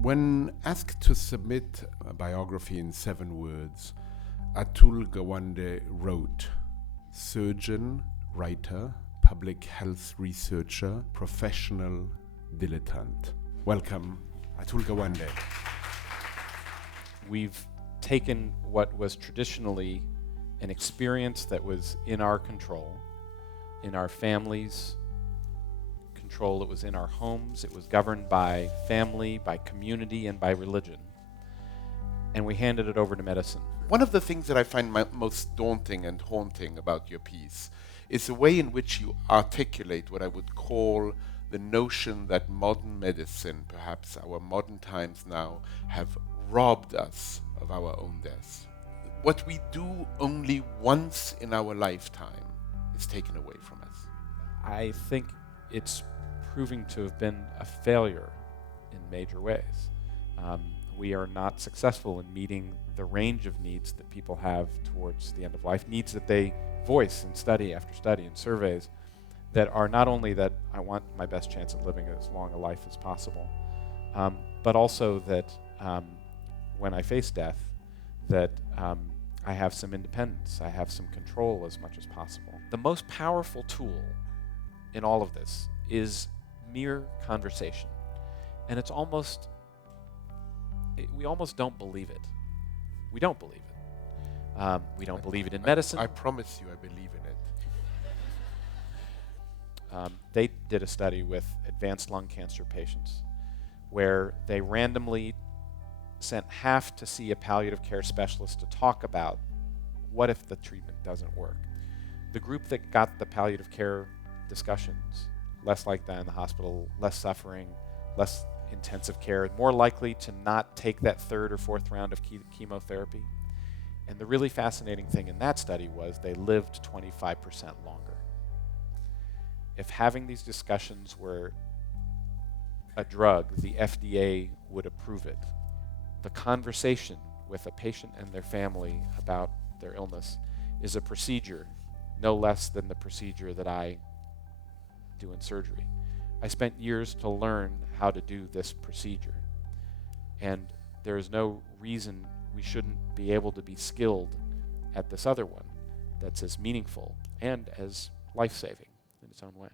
When asked to submit a biography in 7 words, Atul Gawande wrote, surgeon, writer, public health researcher, professional, dilettante. Welcome, Atul Gawande. We've taken what was traditionally an experience that was in our control, in our families' control, it was in our homes, it was governed by family, by community, and by religion, and we handed it over to medicine. One of the things that I find most daunting and haunting about your piece is the way in which you articulate what I would call the notion that modern medicine, perhaps our modern times now, have robbed us of our own death. What we do only once in our lifetime is taken away from us. I think it's proving to have been a failure in major ways. We are not successful in meeting the range of needs that people have towards the end of life, needs that they voice in study after study and surveys that are not only that I want my best chance of living as long a life as possible, but also that when I face death, that I have some independence, I have some control as much as possible. The most powerful tool in all of this is mere conversation. And it's almost, we almost don't believe it. We don't believe it. We don't believe it in medicine. I promise you I believe in it. They did a study with advanced lung cancer patients where they randomly sent half to see a palliative care specialist to talk about what if the treatment doesn't work. The group that got the palliative care discussions, less like that in the hospital, less suffering, less intensive care, more likely to not take that 3rd or 4th round of chemotherapy. And the really fascinating thing in that study was they lived 25% longer. If having these discussions were a drug, the FDA would approve it. The conversation with a patient and their family about their illness is a procedure, no less than the procedure that I do in surgery. I spent years to learn how to do this procedure, and there is no reason we shouldn't be able to be skilled at this other one that's as meaningful and as life-saving in its own way.